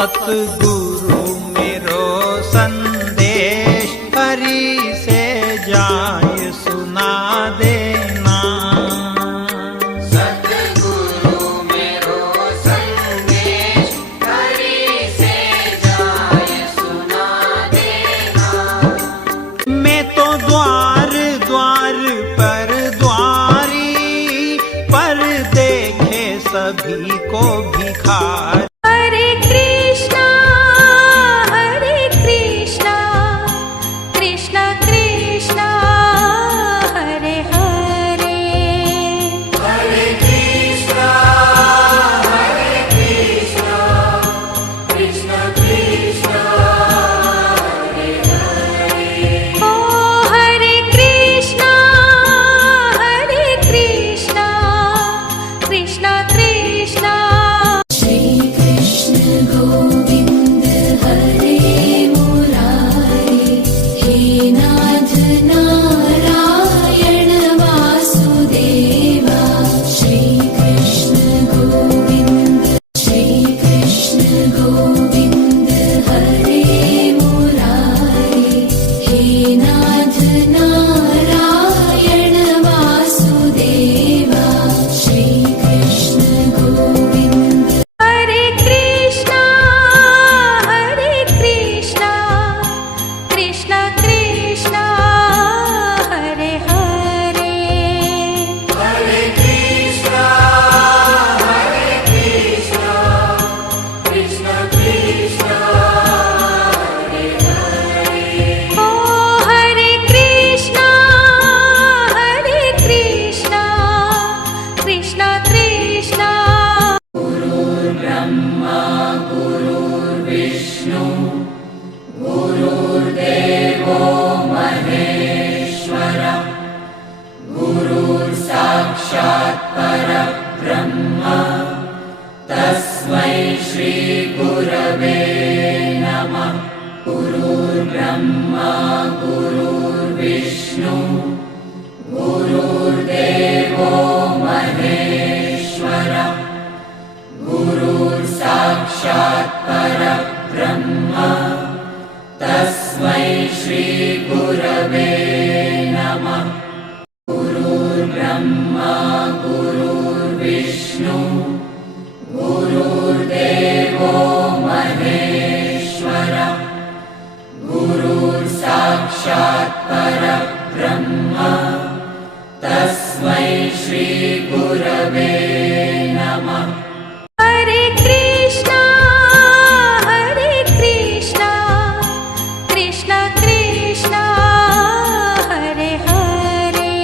सतगुरु मेरो संदेश हरि से जाय सुना देना। सतगुरु मेरो संदेश हरि से जाय सुना देना। मैं तो द्वार द्वार पर द्वारी, पर देखे सभी को भिखारी। हरे कृष्णा कृष्णा कृष्णा हरे हरे। हरे कृष्णा कृष्ण कृष्ण हरे हरे। ओ हरे कृष्णा कृष्णा कृष्णा। श्री कृष्ण गोविंद हरे मुरारे, हे नाथ नारायण वासुदेवा। श्री कृष्ण गोविंद हरे मुरारे, हे नाथ नारायण वासुदेवा। श्री कृष्ण गोविंद हरे कृष्णा कृष्णा कृष्णा हरे हरे। हरे कृष्णा कृष्ण कृष्ण हरे हरे। ओ हरे कृष्णा कृष्णा कृष्णा। ब्रह्मा गुरुर्विष्णु गुरुर्देवो महेश्वर, गुरुर्साक्षात् परब्रह्म तस्मै श्री गुरवे नमः। गुरुर्ब्रह्मा गुरुर्विष्णु गुरुर्देवो महेश्वर, गुरुर्साक्षात् परब्रह्म तस्मै श्री गुरवे नमः। गुरुर्ब्रह्मा गुरुर्विष्णु गुरुर्देवो महेश्वर, गुरुर्साक्षात् परब्रह्म तस्मै श्री गुरवे नमः। हरे कृष्णा कृष्णा कृष्णा हरे हरे।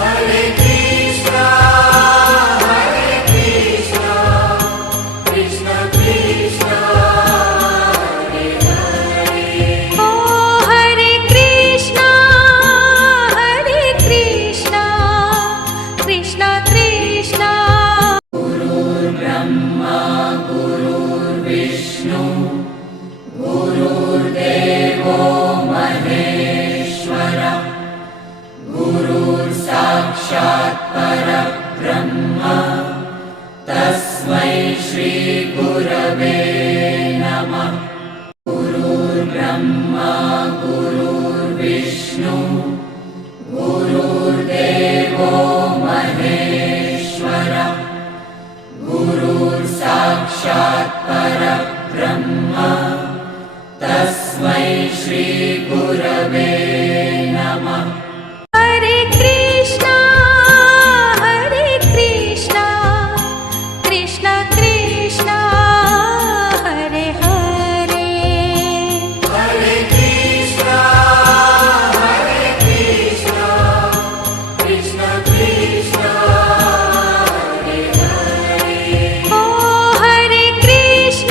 हरे कृष्णा कृष्ण कृष्ण हरे हरे। ओ हरे कृष्णा कृष्णा कृष्णा। गुरुर्ब्रह्मा गुरुर्विष्णु गुरुर्देवो महेश्वर, गुरुर्साक्षात् परब्रह्म तस्मै श्री गुरवे नमः। गुरुर्ब्रह्मा गुरुर्विष्णु गुरुर्देवो महेश्वर, गुरुर्साक्षात् परब्रह्म तस्मै श्री गुरवे नमः। हरे कृष्णा कृष्णा कृष्णा हरे हरे। हरे कृष्णा कृष्ण कृष्ण हरे हरे। ओ हरे कृष्णा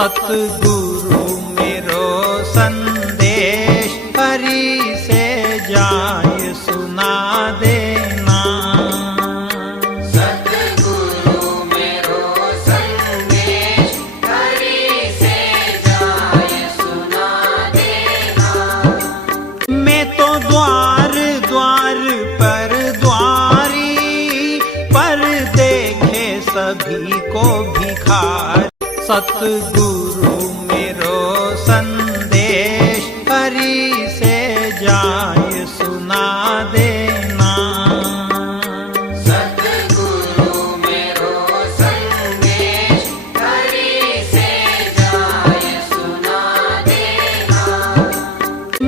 सतगुरु मेरो संदेश हरि से जाय सुना देना। सतगुरु मेरो संदेश हरि से जाय सुना देना। मैं तो द्वार द्वार पर द्वारी, पर देखे सभी को भिखार। सतगुरु मेरो संदेश हरि से जाय सुना देना। सतगुरु मेरो संदेश हरि से जाय सुना देना।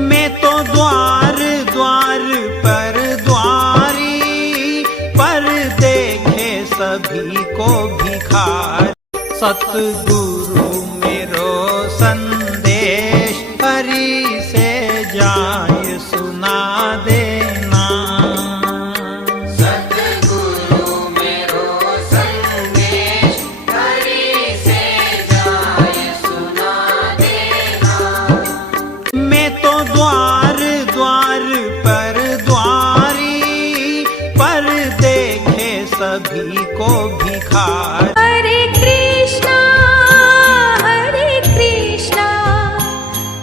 मैं तो द्वार द्वार पर द्वारी, पर देखे सभी को भिखार। सतगुरु मेरो संदेश हरि से जाय सुना देना। सतगुरु मेरो संदेश हरि से जाय सुना देना। मैं तो द्वार द्वार पर द्वारी, पर देखे सभी को भिखार। हरे कृष्णा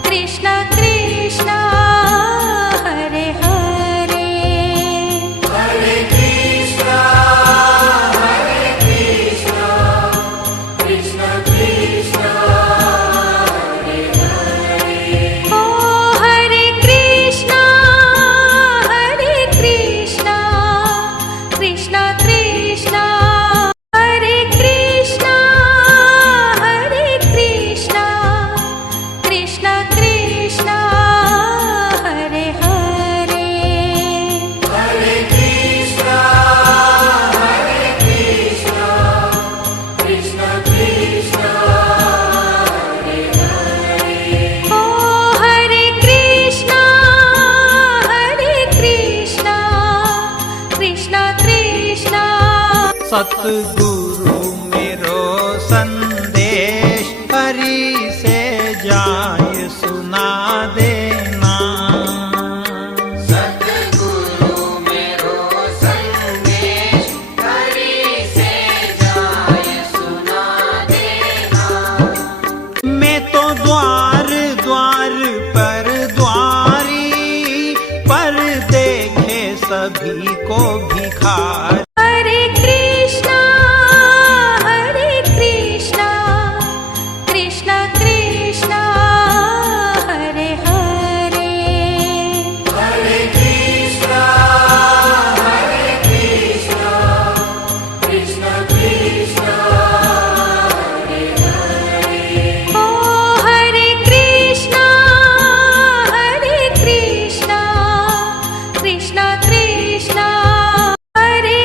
कृष्णा कृष्णा हरे हरे। हरे कृष्णा कृष्ण कृष्ण हरे हरे। ओ हरे कृष्णा कृष्णा कृष्णा हरे कृष्णा कृष्णा कृष्ण कृष्ण हरे हरे। हरे कृष्णा कृष्ण कृष्ण हरे हरे। ओ हरे कृष्णा कृष्णा कृष्ण। सतगुरु मेरो संदेश हरि से जाय सुना देना। सतगुरु मेरो संदेश हरि से जाय सुना देना। मैं तो द्वार द्वार पर द्वारी, पर देखे सभी को भिखार। हरे कृष्णा कृष्णा कृष्ण हरे हरे। हरे कृष्णा कृष्ण कृष्ण हरे हरे। ओ हरे कृष्णा कृष्णा कृष्ण हरे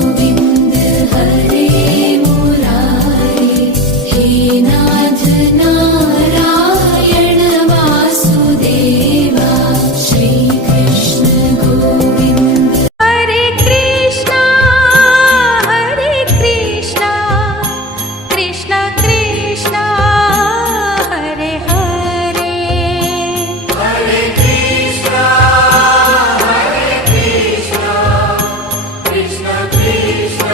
गोविन्द हरे मुरारे हे नाथ नारायण वासुदेवा श्रीकृष्ण गोविन्द हरे Krishna Krishna Krishna Hare Hare Hare Krishna, Krishna Krishna,